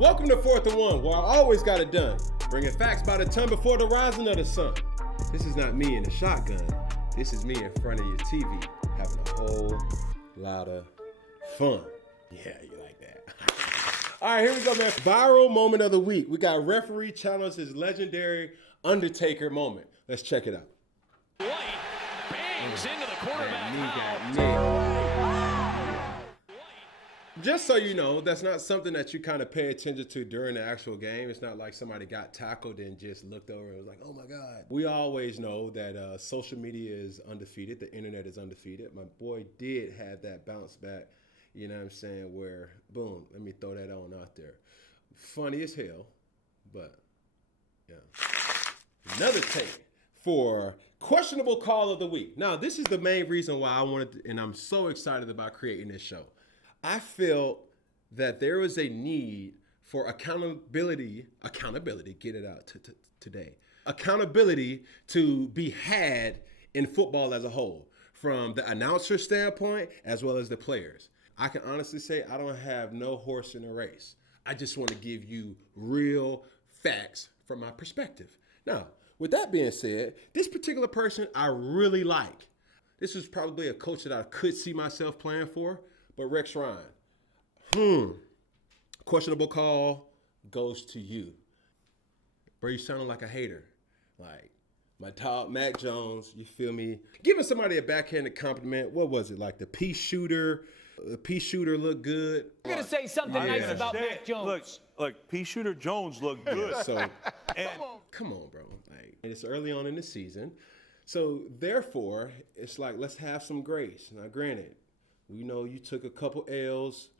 Welcome to 4th and 1, where I always got it done. Bringing facts by the ton before the rising of the sun. This is not me in the shotgun. This is me in front of your TV, having a whole lot of fun. Yeah, you like that. All right, here we go, man. Viral moment of the week. We got referee challenge his legendary Undertaker moment. Let's check it out. White bangs into the quarterback. Just so you know, that's not something that you kind of pay attention to during the actual game. It's not like somebody got tackled and just looked over and was like, oh my God. We always know that social media is undefeated. The internet is undefeated. My boy did have that bounce back, you know what I'm saying, where, boom, let me throw that on out there. Funny as hell, but, yeah. Another take for questionable call of the week. Now, this is the main reason why I wanted to, and I'm so excited about creating this show. I felt that there was a need for accountability, get it out today. Accountability to be had in football as a whole, from the announcer standpoint as well as the players. I can honestly say I don't have no horse in the race. I just want to give you real facts from my perspective. Now, with that being said, this particular person I really like. This was probably a coach that I could see myself playing for. But Rex Ryan, questionable call goes to you. Bro, you sounding like a hater. Like my top Mac Jones, you feel me? Giving somebody a backhanded compliment. What was it? Like the pea shooter. The pea shooter looked good. I'm going to say something nice about Mac Jones. Look, pea shooter Jones looked good. Yeah, so, come on, bro. Like, it's early on in the season. So, therefore, it's like, let's have some grace. Now, granted, we know you took a couple L's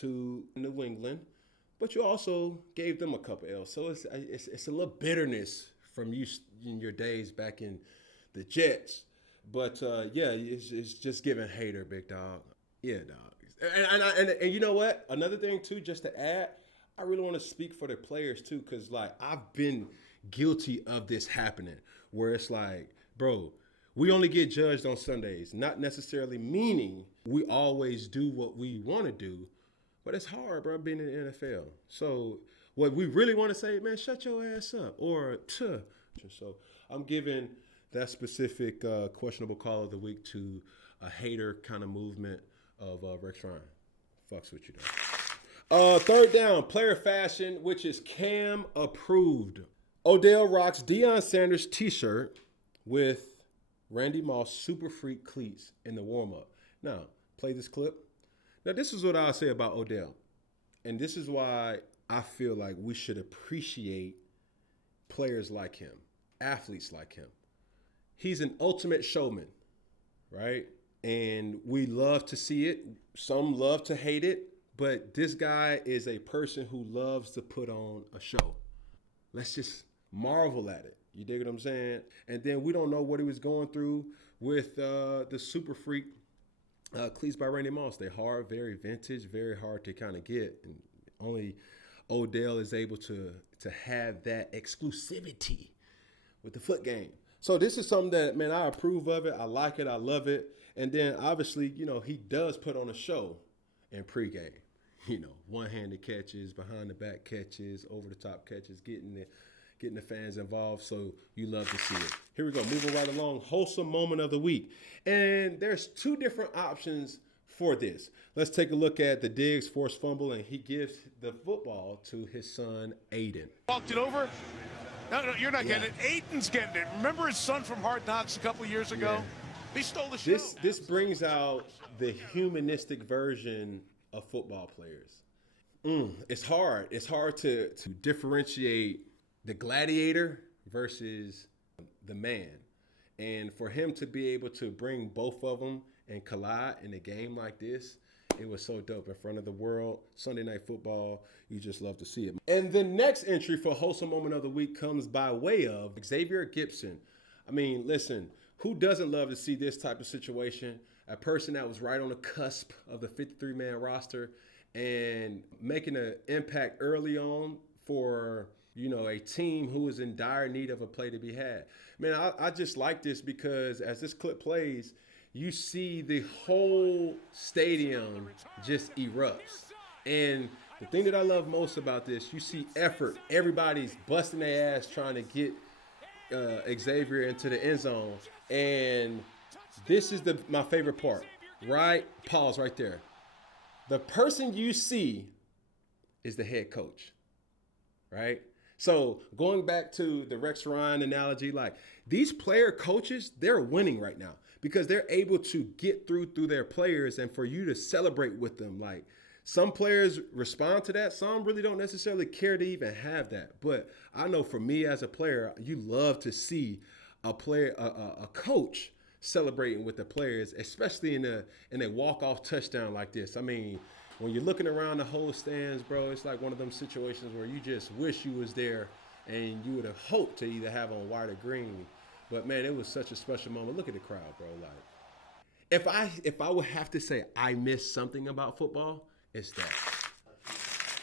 to New England, but you also gave them a couple L's. So it's a little bitterness from you in your days back in the Jets. But yeah, it's just giving hater, big dog. Yeah, dog. And you know what? Another thing too, just to add, I really want to speak for the players too, because like I've been guilty of this happening, where it's like, bro, we only get judged on Sundays, not necessarily meaning we always do what we want to do, but it's hard, bro, being in the NFL. So what we really want to say, man, shut your ass up, or tuh. So I'm giving that specific questionable call of the week to a hater kind of movement of Rex Ryan. Fucks with you, though. Third down, player fashion, which is Cam approved. Odell rocks Deion Sanders t-shirt with Randy Moss Super Freak cleats in the warm-up. Now, play this clip. Now, this is what I'll say about Odell. And this is why I feel like we should appreciate players like him, athletes like him. He's an ultimate showman, right? And we love to see it. Some love to hate it. But this guy is a person who loves to put on a show. Let's just marvel at it. You dig what I'm saying? And then we don't know what he was going through with the Super Freak cleats by Randy Moss. They're hard, very vintage, very hard to kind of get. And only Odell is able to have that exclusivity with the foot game. So this is something that, man, I approve of it. I like it. I love it. And then obviously, you know, he does put on a show in pregame. You know, one-handed catches, behind-the-back catches, over-the-top catches, getting the fans involved, so you love to see it. Here we go, moving right along, wholesome moment of the week. And there's two different options for this. Let's take a look at the Diggs forced fumble, and he gives the football to his son, Aiden. Walked it over. No, you're not getting it. Aiden's getting it. Remember his son from Hard Knocks a couple years ago? Yeah. He stole the show. This brings out the humanistic version of football players. It's hard. It's hard to differentiate the gladiator versus the man. And for him to be able to bring both of them and collide in a game like this, it was so dope. In front of the world, Sunday Night Football, you just love to see it. And the next entry for Wholesome Moment of the Week comes by way of Xavier Gipson. I mean, listen, who doesn't love to see this type of situation? A person that was right on the cusp of the 53-man roster and making an impact early on for, you know, a team who is in dire need of a play to be had. Man, I just like this because as this clip plays, you see the whole stadium just erupts. And The thing that I love most about this, you see effort. Everybody's busting their ass trying to get Xavier into the end zone. And this is my favorite part, right? Pause right there. The person you see is the head coach, right? So going back to the Rex Ryan analogy, like these player coaches, they're winning right now because they're able to get through their players and for you to celebrate with them. Like some players respond to that. Some really don't necessarily care to even have that. But I know for me as a player, you love to see a player, a coach celebrating with the players, especially in a walk-off touchdown like this. I mean, when you're looking around the whole stands, bro, it's like one of them situations where you just wish you was there and you would have hoped to either have on white or green. But man, it was such a special moment. Look at the crowd, bro. Like, if I would have to say I miss something about football, it's that.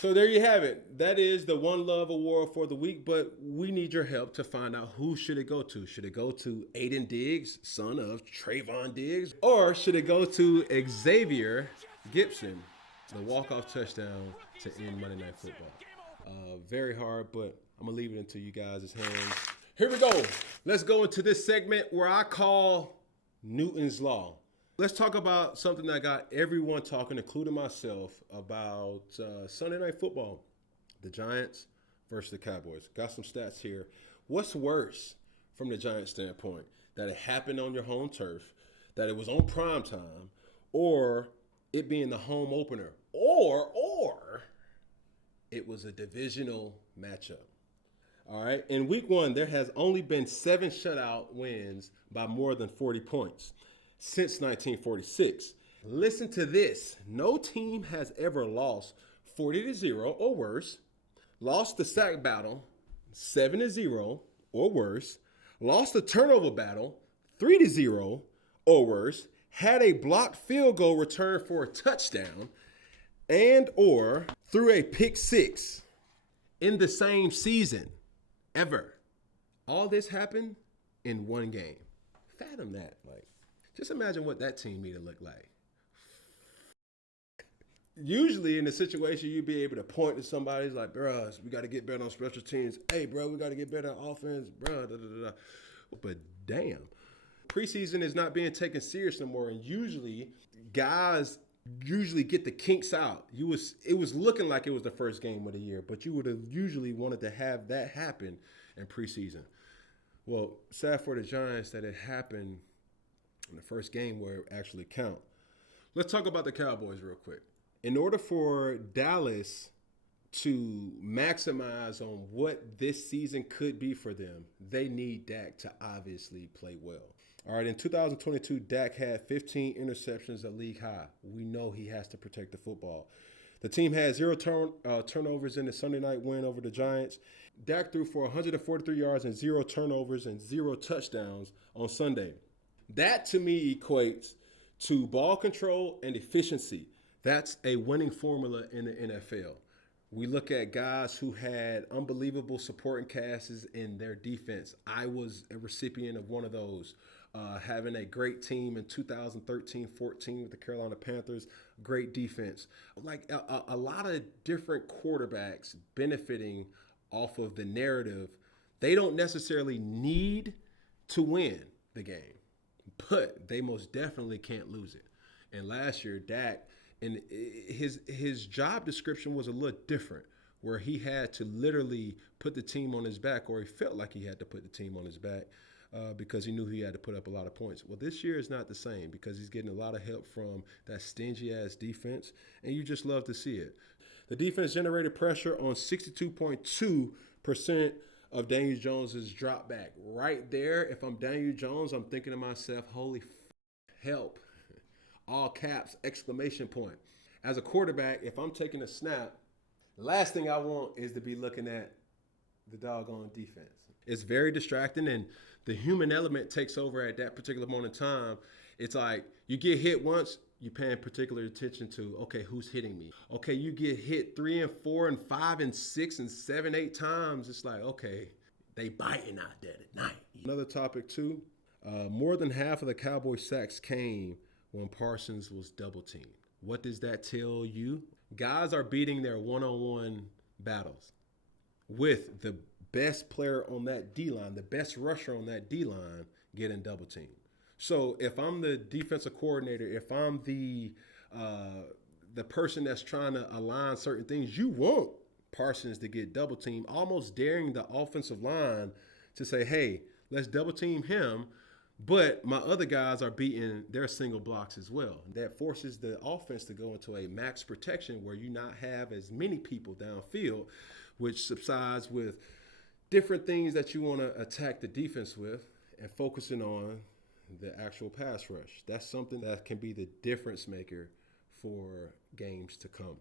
So there you have it. That is the One Love Award for the week, but we need your help to find out who should it go to. Should it go to Aiden Diggs, son of Trayvon Diggs, or should it go to Xavier Gibson, the walk-off touchdown to end Monday Night Football? Very hard, but I'm going to leave it into you guys' hands. Here we go. Let's go into this segment where I call Newton's Law. Let's talk about something that got everyone talking, including myself, about Sunday Night Football. The Giants versus the Cowboys. Got some stats here. What's worse from the Giants standpoint? That it happened on your home turf, that it was on prime time, or it being the home opener, or it was a divisional matchup. All right. In week one, there has only been 7 shutout wins by more than 40 points since 1946. Listen to this. No team has ever lost 40-0 or worse, lost the sack battle 7-0 or worse, lost the turnover battle 3-0 or worse, had a blocked field goal return for a touchdown, and or threw a pick six in the same season ever. All this happened in one game. Fathom that. Like, just imagine what that team need to look like. Usually in a situation, you'd be able to point to somebody like, bro, we got to get better on special teams. Hey, bro, we got to get better on offense, bro. But damn, preseason is not being taken serious no more. And usually guys get the kinks out. It was looking like it was the first game of the year, but you would have usually wanted to have that happen in preseason. Well, sad for the Giants that it happened in the first game where it actually count. Let's talk about the Cowboys real quick. In order for Dallas to maximize on what this season could be for them, they need Dak to obviously play well. All right, in 2022, Dak had 15 interceptions, a league high. We know he has to protect the football. The team had 0 turnovers in the Sunday night win over the Giants. Dak threw for 143 yards and 0 turnovers and 0 touchdowns on Sunday. That, to me, equates to ball control and efficiency. That's a winning formula in the NFL. We look at guys who had unbelievable supporting casts in their defense. I was a recipient of one of those. Having a great team in 2013-14 with the Carolina Panthers, great defense. Like a lot of different quarterbacks benefiting off of the narrative. They don't necessarily need to win the game, but they most definitely can't lose it. And last year, Dak, and his job description was a little different, where he had to literally put the team on his back, or he felt like he had to put the team on his back because he knew he had to put up a lot of points. Well, this year is not the same because he's getting a lot of help from that stingy-ass defense, and you just love to see it. The defense generated pressure on 62.2% of Daniel Jones's drop back. Right there, if I'm Daniel Jones, I'm thinking to myself, holy help. All caps, exclamation point. As a quarterback, if I'm taking a snap, the last thing I want is to be looking at the doggone defense. It's very distracting, and the human element takes over at that particular moment in time. It's like you get hit once, you're paying particular attention to, okay, who's hitting me? Okay, you get hit 3 and 4 and 5 and 6 and 7, 8 times. It's like, okay, they biting out there tonight. Another topic too, more than half of the Cowboys sacks came when Parsons was double teamed. What does that tell you? Guys are beating their one-on-one battles with the best player on that D-line, the best rusher on that D-line getting double teamed. So if I'm the defensive coordinator, if I'm the person that's trying to align certain things, you want Parsons to get double teamed, almost daring the offensive line to say, hey, let's double team him, but my other guys are beating their single blocks as well. That forces the offense to go into a max protection where you not have as many people downfield, which subsides with different things that you want to attack the defense with and focusing on the actual pass rush. That's something that can be the difference maker for games to come.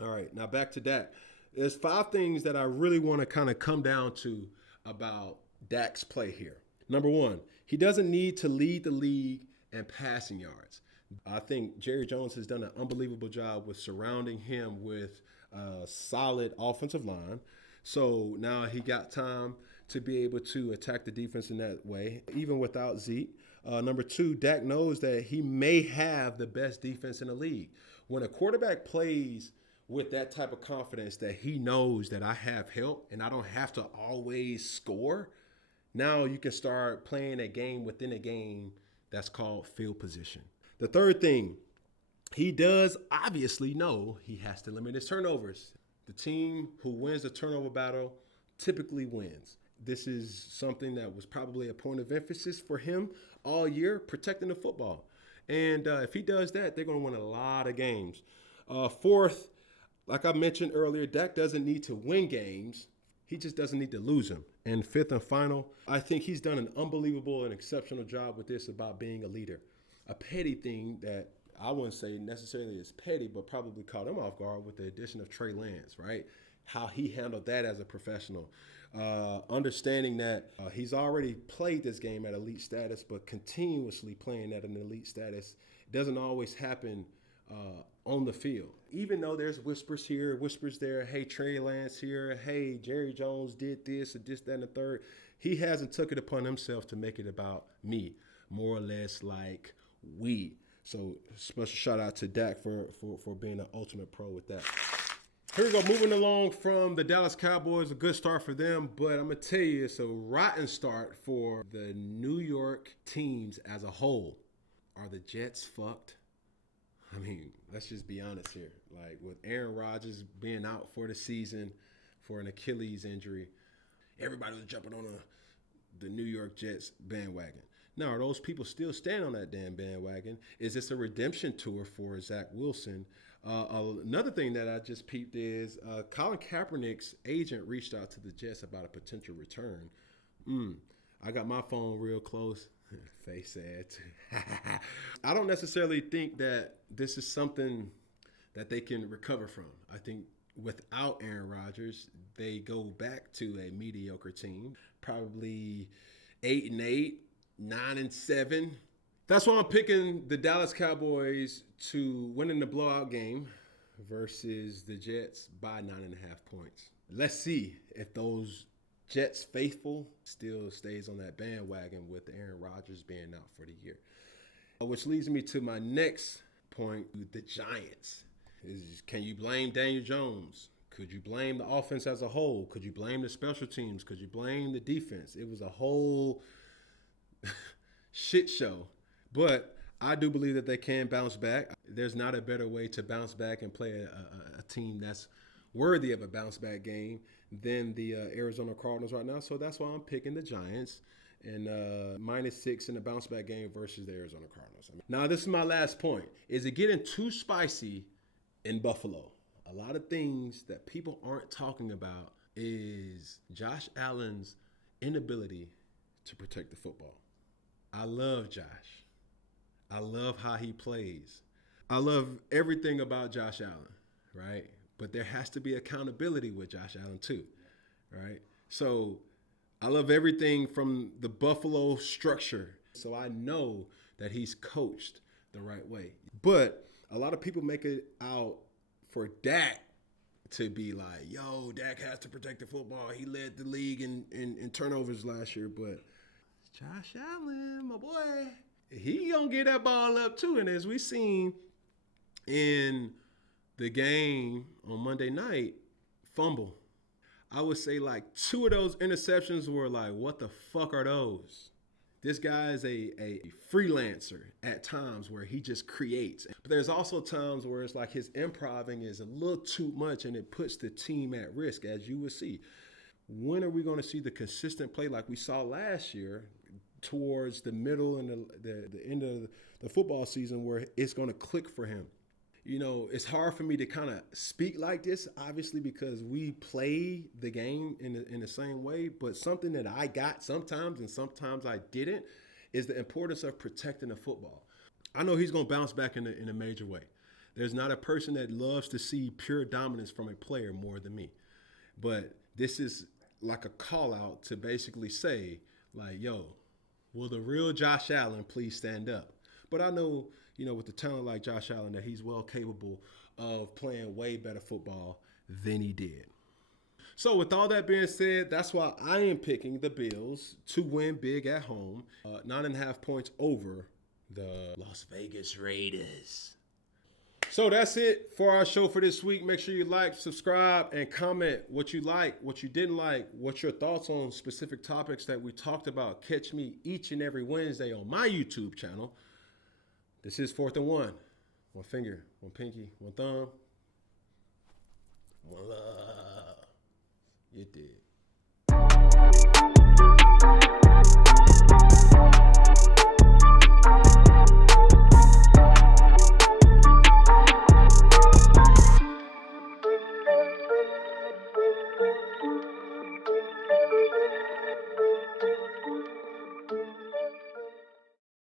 All right, now back to Dak. There's 5 things that I really want to kind of come down to about Dak's play here. Number 1, he doesn't need to lead the league in passing yards. I think Jerry Jones has done an unbelievable job with surrounding him with a solid offensive line. So now he got time to be able to attack the defense in that way, even without Zeke. Number 2, Dak knows that he may have the best defense in the league. When a quarterback plays with that type of confidence that he knows that I have help and I don't have to always score, now you can start playing a game within a game that's called field position. The third thing, he does obviously know he has to limit his turnovers. The team who wins the turnover battle typically wins. This is something that was probably a point of emphasis for him all year, protecting the football. And if he does that, they're going to win a lot of games. Fourth, like I mentioned earlier, Dak doesn't need to win games. He just doesn't need to lose them. And fifth and final, I think he's done an unbelievable and exceptional job with this about being a leader. A petty thing that I wouldn't say necessarily is petty, but probably caught him off guard with the addition of Trey Lance, right? How he handled that as a professional. Understanding that he's already played this game at elite status, but continuously playing at an elite status doesn't always happen on the field. Even though there's whispers here, whispers there, hey, Trey Lance here, hey, Jerry Jones did this or this, that, and the third. He hasn't took it upon himself to make it about me, more or less like we. So special shout out to Dak for being an ultimate pro with that. Here we go, moving along from the Dallas Cowboys, a good start for them, but I'm going to tell you it's a rotten start for the New York teams as a whole. Are the Jets fucked? I mean, let's just be honest here. Like with Aaron Rodgers being out for the season for an Achilles injury, everybody was jumping on the New York Jets bandwagon. Now, are those people still standing on that damn bandwagon? Is this a redemption tour for Zach Wilson? Another thing that I just peeped is Colin Kaepernick's agent reached out to the Jets about a potential return. I got my phone real close. Face sad. I don't necessarily think that this is something that they can recover from. I think without Aaron Rodgers, they go back to a mediocre team, probably 8-8, 9-7. That's why I'm picking the Dallas Cowboys to win in the blowout game versus the Jets by 9.5 points. Let's see if those Jets faithful still stays on that bandwagon with Aaron Rodgers being out for the year. Which leads me to my next point, the Giants. Can you blame Daniel Jones? Could you blame the offense as a whole? Could you blame the special teams? Could you blame the defense? It was a whole shit show. But I do believe that they can bounce back. There's not a better way to bounce back and play a team that's worthy of a bounce back game than the Arizona Cardinals right now. So that's why I'm picking the Giants and -6 in the bounce back game versus the Arizona Cardinals. Now, this is my last point. Is it getting too spicy in Buffalo? A lot of things that people aren't talking about is Josh Allen's inability to protect the football. I love Josh. I love how he plays. I love everything about Josh Allen, right? But there has to be accountability with Josh Allen too, right? So I love everything from the Buffalo structure. So I know that he's coached the right way. But a lot of people make it out for Dak to be like, yo, Dak has to protect the football. He led the league in turnovers last year. But Josh Allen, my boy, he gonna get that ball up too. And as we seen in The game on Monday night, fumble. I would say like 2 of those interceptions were like, what the fuck are those? This guy is a freelancer at times where he just creates. But there's also times where it's like his improving is a little too much and it puts the team at risk, as you will see. When are we going to see the consistent play like we saw last year towards the middle and the end of the football season where it's going to click for him? You know, it's hard for me to kind of speak like this, obviously, because we play the game in the same way. But something that I got sometimes and sometimes I didn't is the importance of protecting the football. I know he's going to bounce back in a major way. There's not a person that loves to see pure dominance from a player more than me. But this is like a call out to basically say, like, yo, will the real Josh Allen please stand up? But I know, you know, with the talent like Josh Allen, that he's well capable of playing way better football than he did. So with all that being said, that's why I am picking the Bills to win big at home. 9.5 points over the Las Vegas Raiders. So that's it for our show for this week. Make sure you like, subscribe, and comment what you like, what you didn't like, what's your thoughts on specific topics that we talked about. Catch me each and every Wednesday on my YouTube channel. This is 4th and 1. One finger, one pinky, one thumb. One love. You did.